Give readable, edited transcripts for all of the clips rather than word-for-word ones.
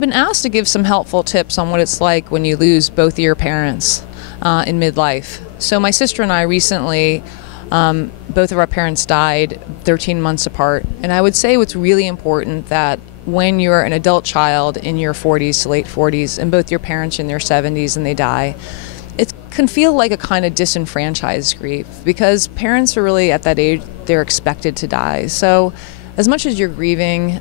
Been asked to give some helpful tips on what it's like when you lose both of your parents in midlife. So my sister and I recently, both of our parents died 13 months apart. And I would say what's really important that when you're an adult child in your 40s to late 40s and both your parents in their 70s and they die, it can feel like a kind of disenfranchised grief because parents are really at that age, they're expected to die. So as much as you're grieving,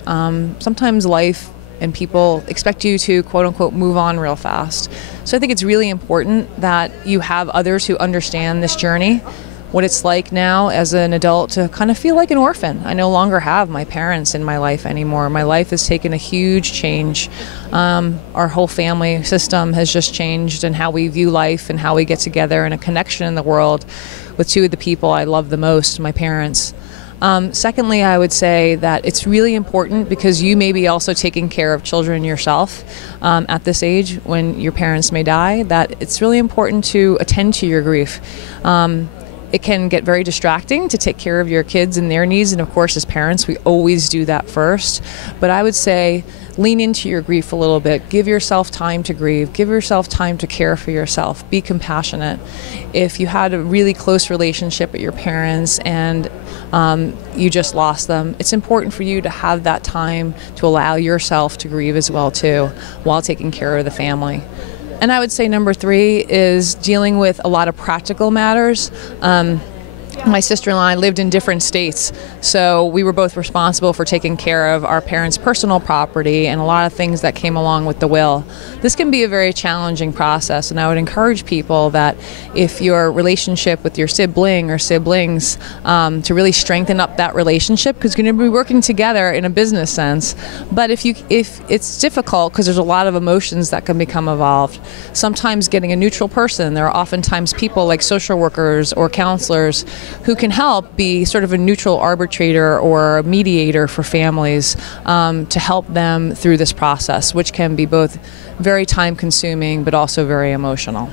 sometimes life and people expect you to, quote unquote, move on real fast. So I think it's really important that you have others who understand this journey, what it's like now as an adult to kind of feel like an orphan. I no longer have my parents in my life anymore. My life has taken a huge change. Our whole family system has just changed and how we view life and how we get together and a connection in the world with two of the people I love the most, my parents. Secondly, I would say that it's really important because you may be also taking care of children yourself at this age when your parents may die, that it's really important to attend to your grief. It can get very distracting to take care of your kids and their needs, and of course as parents we always do that first. But I would say lean into your grief a little bit. Give yourself time to grieve. Give yourself time to care for yourself. Be compassionate. If you had a really close relationship with your parents and you just lost them, it's important for you to have that time to allow yourself to grieve as well too, while taking care of the family. And I would say number 3 is dealing with a lot of practical matters. My sister and I lived in different states, so we were both responsible for taking care of our parents' personal property and a lot of things that came along with the will. This can be a very challenging process, and I would encourage people that if your relationship with your sibling or siblings, to really strengthen up that relationship, because you're going to be working together in a business sense. But if it's difficult because there's a lot of emotions that can become involved, sometimes getting a neutral person, there are oftentimes people like social workers or counselors who can help be sort of a neutral arbitrator or a mediator for families to help them through this process, which can be both very time consuming but also very emotional.